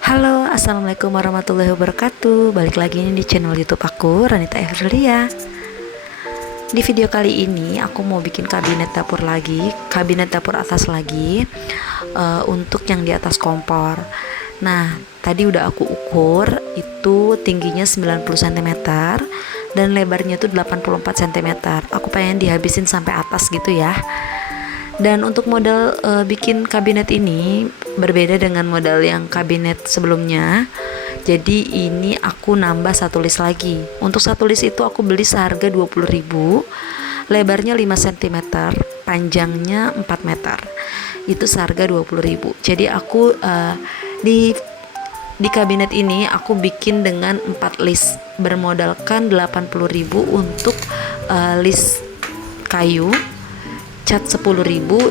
Halo, assalamualaikum warahmatullahi wabarakatuh. Balik lagi nih di channel YouTube aku, Ranita Evrilia. Di video kali ini aku mau bikin kabinet dapur lagi, kabinet dapur atas lagi, untuk yang di atas kompor. Nah, tadi udah aku ukur, itu tingginya 90 cm dan lebarnya tuh 84 cm. Aku pengen dihabisin sampai atas gitu ya. Dan untuk modal bikin kabinet ini berbeda dengan modal yang kabinet sebelumnya. Jadi ini aku nambah satu list lagi. Untuk satu list itu aku beli seharga 20.000. Lebarnya 5 cm, panjangnya 4 meter. Itu seharga 20.000. Jadi aku di kabinet ini aku bikin dengan 4 list bermodalkan 80.000 untuk list kayu, cat 10.000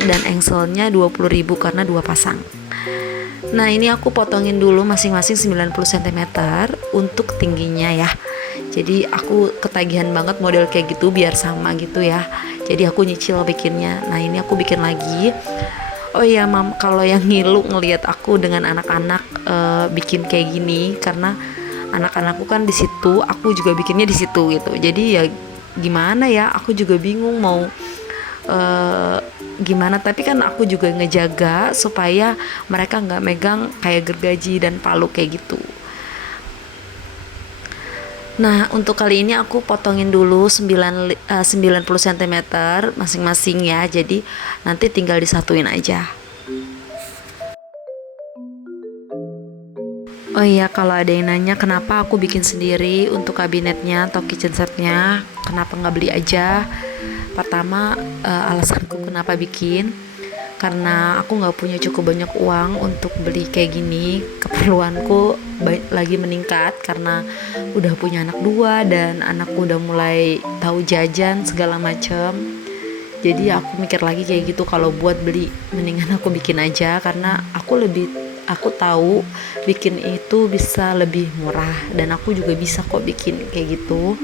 dan engselnya 20.000 karena 2 pasang. Nah, ini aku potongin dulu masing-masing 90 cm untuk tingginya ya. Jadi aku ketagihan banget model kayak gitu biar sama gitu ya. Jadi aku nyicil bikinnya. Nah, ini aku bikin lagi. Oh iya, Mam, kalau yang ngilu ngelihat aku dengan anak-anak bikin kayak gini karena anak-anakku kan di situ, aku juga bikinnya di situ gitu. Jadi ya gimana ya, aku juga bingung mau gimana, tapi kan aku juga ngejaga supaya mereka nggak megang kayak gergaji dan palu kayak gitu. Nah, untuk kali ini aku potongin dulu 90 cm masing-masing ya, jadi nanti tinggal disatuin aja. Oh iya, kalau ada yang nanya kenapa aku bikin sendiri untuk kabinetnya atau kitchen setnya, kenapa nggak beli aja. Pertama, alasanku kenapa bikin, karena aku nggak punya cukup banyak uang untuk beli kayak gini. Keperluanku lagi meningkat karena udah punya anak dua dan anakku udah mulai tahu jajan segala macem. Jadi aku mikir lagi kayak gitu, kalau buat beli mendingan aku bikin aja karena aku tahu bikin itu bisa lebih murah dan aku juga bisa kok bikin kayak gitu.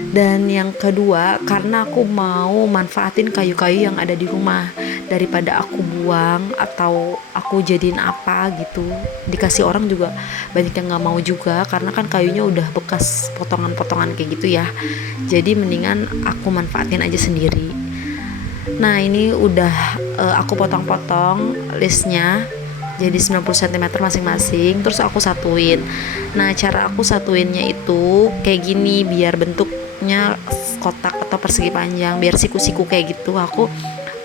Dan yang kedua, karena aku mau manfaatin kayu-kayu yang ada di rumah daripada aku buang atau aku jadiin apa gitu. Dikasih orang juga banyak yang nggak mau juga karena kan kayunya udah bekas potongan-potongan kayak gitu ya. Jadi mendingan aku manfaatin aja sendiri. Nah, ini udah aku potong-potong listnya jadi 90 cm masing-masing, terus aku satuin. Nah, cara aku satuinnya itu kayak gini, biar bentuknya kotak atau persegi panjang, biar siku-siku kayak gitu. Aku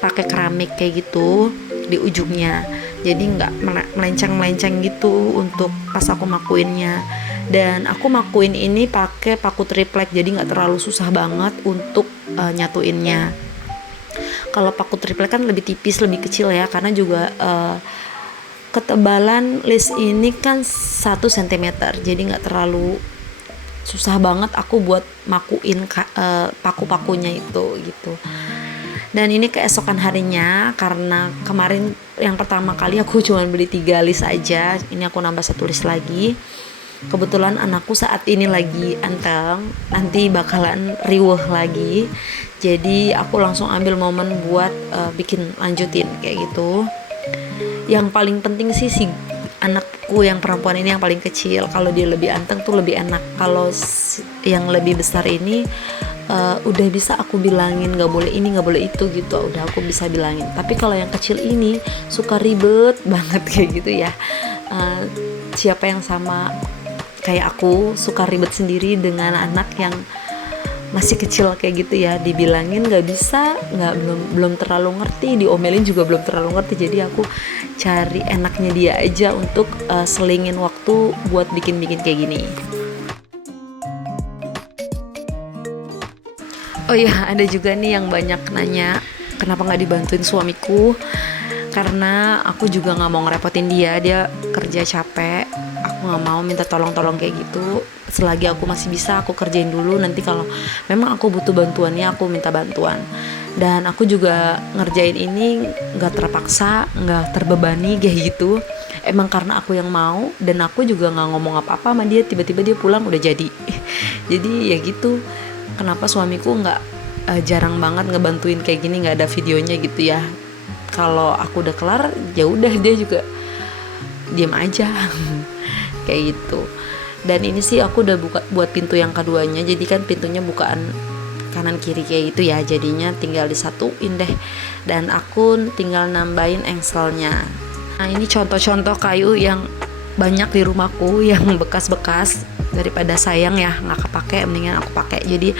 pakai keramik kayak gitu di ujungnya, jadi nggak melenceng-melenceng gitu untuk pas aku makuinnya. Dan aku makuin ini pakai paku triplek, jadi nggak terlalu susah banget untuk nyatuinnya. Kalau paku triplek kan lebih tipis, lebih kecil ya, karena juga ketebalan list ini kan 1 cm, jadi nggak terlalu susah banget aku buat makuin paku-pakunya itu gitu. Dan ini keesokan harinya, karena kemarin yang pertama kali aku cuma beli 3 list aja, ini aku nambah 1 list lagi. Kebetulan anakku saat ini lagi anteng, nanti bakalan riweh lagi, jadi aku langsung ambil momen buat bikin lanjutin kayak gitu. Yang paling penting sih si anakku yang perempuan ini yang paling kecil, kalau dia lebih anteng tuh lebih enak. Kalau yang lebih besar ini udah bisa aku bilangin nggak boleh ini nggak boleh itu gitu, udah aku bisa bilangin. Tapi kalau yang kecil ini suka ribet banget kayak gitu ya. Siapa yang sama kayak aku suka ribet sendiri dengan anak yang masih kecil kayak gitu ya, dibilangin nggak bisa, belum terlalu ngerti, diomelin juga belum terlalu ngerti. Jadi aku cari enaknya dia aja untuk selingin waktu buat bikin kayak gini. Oh iya, ada juga nih yang banyak nanya kenapa nggak dibantuin suamiku, karena aku juga nggak mau ngerepotin dia kerja capek. Aku nggak mau minta tolong kayak gitu. Selagi aku masih bisa, aku kerjain dulu. Nanti kalau memang aku butuh bantuannya, aku minta bantuan. Dan aku juga ngerjain ini nggak terpaksa, nggak terbebani kayak gitu. Emang karena aku yang mau, dan aku juga nggak ngomong apa-apa sama dia. Tiba-tiba dia pulang udah jadi. Jadi ya gitu. Kenapa suamiku nggak jarang banget ngebantuin kayak gini, nggak ada videonya gitu ya. Kalau aku udah kelar, ya udah dia juga diem aja kayak gitu. Dan ini sih aku udah buka buat pintu yang keduanya, jadi kan pintunya bukaan kanan kiri kayak gitu ya, jadinya tinggal disatuin deh, dan aku tinggal nambahin engselnya. Nah ini contoh-contoh kayu yang banyak di rumahku yang bekas-bekas, daripada sayang ya nggak kepake mendingan aku pakai. Jadi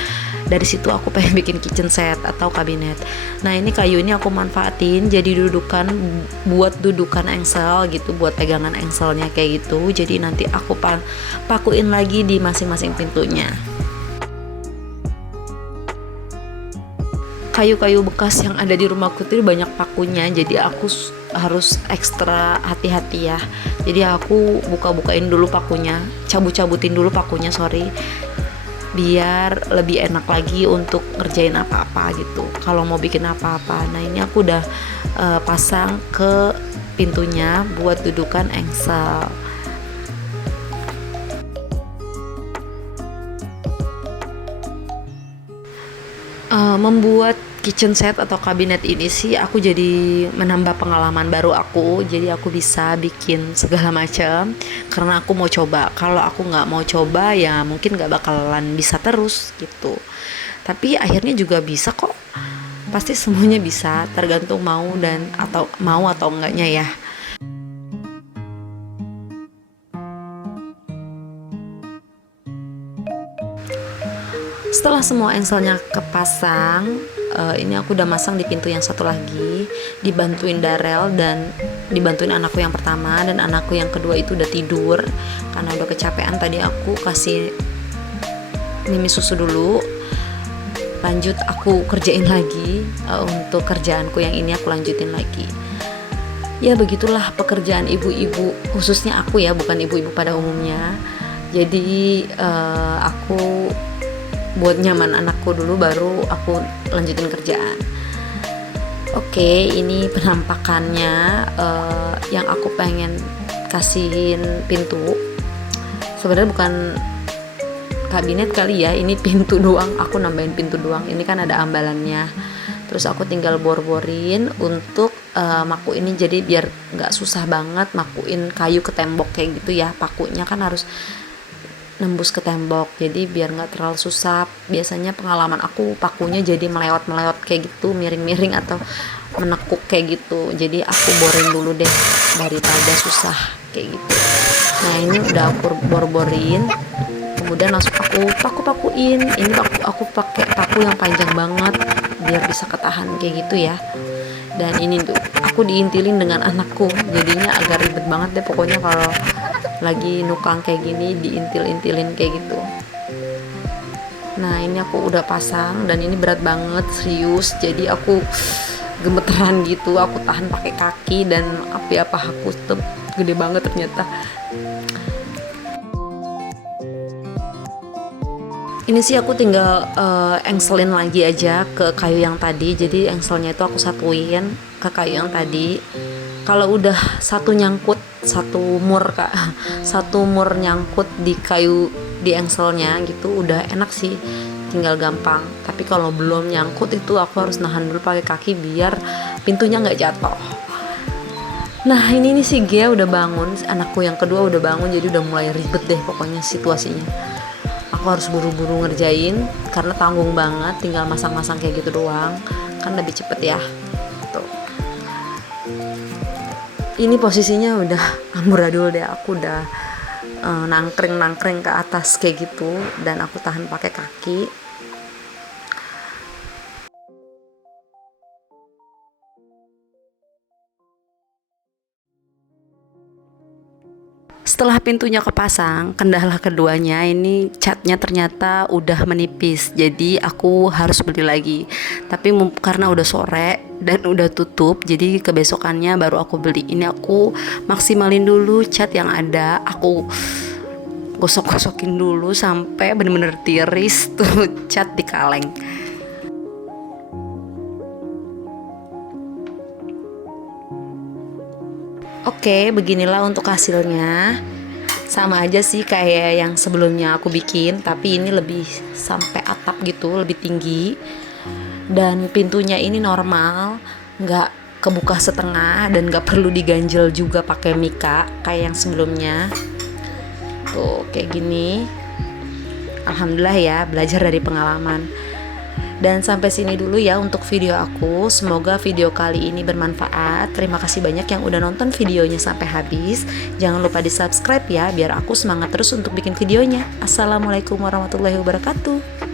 dari situ aku pengen bikin kitchen set atau kabinet. Nah ini kayu ini aku manfaatin jadi dudukan, buat dudukan engsel gitu, buat pegangan engselnya kayak gitu. Jadi nanti aku pakuin lagi di masing-masing pintunya. Kayu-kayu bekas yang ada di rumahku tuh banyak pakunya, jadi aku harus ekstra hati-hati ya. Jadi aku buka-bukain dulu pakunya, cabut-cabutin dulu pakunya, sorry, biar lebih enak lagi untuk ngerjain apa-apa gitu, kalau mau bikin apa-apa. Nah ini aku udah pasang ke pintunya buat dudukan engsel. Membuat kitchen set atau kabinet ini sih aku jadi menambah pengalaman baru aku, jadi aku bisa bikin segala macam karena aku mau coba. Kalau aku nggak mau coba ya mungkin nggak bakalan bisa terus gitu, tapi akhirnya juga bisa kok, pasti semuanya bisa, tergantung mau atau enggaknya ya. Setelah semua engselnya kepasang, ini aku udah masang di pintu yang satu lagi, dibantuin Darel dan dibantuin anakku yang pertama, dan anakku yang kedua itu udah tidur karena udah kecapean. Tadi aku kasih mimi susu dulu, lanjut aku kerjain lagi. Untuk kerjaanku yang ini aku lanjutin lagi. Ya begitulah pekerjaan ibu-ibu, khususnya aku ya, bukan ibu-ibu pada umumnya. Jadi aku buat nyaman anakku dulu, baru aku lanjutin kerjaan. Oke, ini penampakannya yang aku pengen kasihin pintu. Sebenarnya bukan kabinet kali ya, ini pintu doang, aku nambahin pintu doang. Ini kan ada ambalannya, terus aku tinggal bor-borin untuk maku ini, jadi biar nggak susah banget makuin kayu ke tembok kayak gitu ya. Pakunya kan harus nembus ke tembok, jadi biar nggak terlalu susah. Biasanya pengalaman aku pakunya jadi melewat kayak gitu, miring-miring atau menekuk kayak gitu, jadi aku boring dulu deh daripada susah kayak gitu. Nah ini udah aku bor-borin, kemudian langsung aku paku-pakuin. Ini aku pakai paku yang panjang banget biar bisa ketahan kayak gitu ya. Dan ini tuh aku diintilin dengan anakku, jadinya agak ribet banget deh pokoknya kalau lagi nukang kayak gini, diintil-intilin kayak gitu. Nah ini aku udah pasang dan ini berat banget, serius, jadi aku gemeteran gitu, aku tahan pakai kaki dan apa aku gede banget ternyata. Ini sih aku tinggal engselin lagi aja ke kayu yang tadi, jadi engselnya itu aku satuin ke kayu yang tadi. Kalau udah satu mur nyangkut di kayu di engselnya gitu, udah enak sih, tinggal gampang. Tapi kalau belum nyangkut itu aku harus nahan dulu pakai kaki biar pintunya nggak jatuh. Nah ini nih si Gia udah bangun, anakku yang kedua udah bangun, jadi udah mulai ribet deh pokoknya situasinya. Aku harus buru-buru ngerjain karena tanggung banget, tinggal masang-masang kayak gitu doang, kan lebih cepet ya. Tuh. Ini posisinya udah amburadul deh, aku udah nangkring ke atas kayak gitu, dan aku tahan pakai kaki. Setelah pintunya kepasang, kendala keduanya ini catnya ternyata udah menipis, jadi aku harus beli lagi. Tapi karena udah sore dan udah tutup, jadi kebesokannya baru aku beli. Ini aku maksimalin dulu cat yang ada, aku gosok-gosokin dulu sampai bener-bener tiris tuh cat di kaleng. Oke, beginilah untuk hasilnya. Sama aja sih kayak yang sebelumnya aku bikin, tapi ini lebih sampai atap gitu, lebih tinggi. Dan pintunya ini normal, nggak kebuka setengah dan gak perlu diganjel juga pakai mika kayak yang sebelumnya. Tuh kayak gini. Alhamdulillah ya, belajar dari pengalaman. Dan sampai sini dulu ya untuk video aku. Semoga video kali ini bermanfaat. Terima kasih banyak yang udah nonton videonya sampai habis. Jangan lupa di subscribe ya, biar aku semangat terus untuk bikin videonya. Assalamualaikum warahmatullahi wabarakatuh.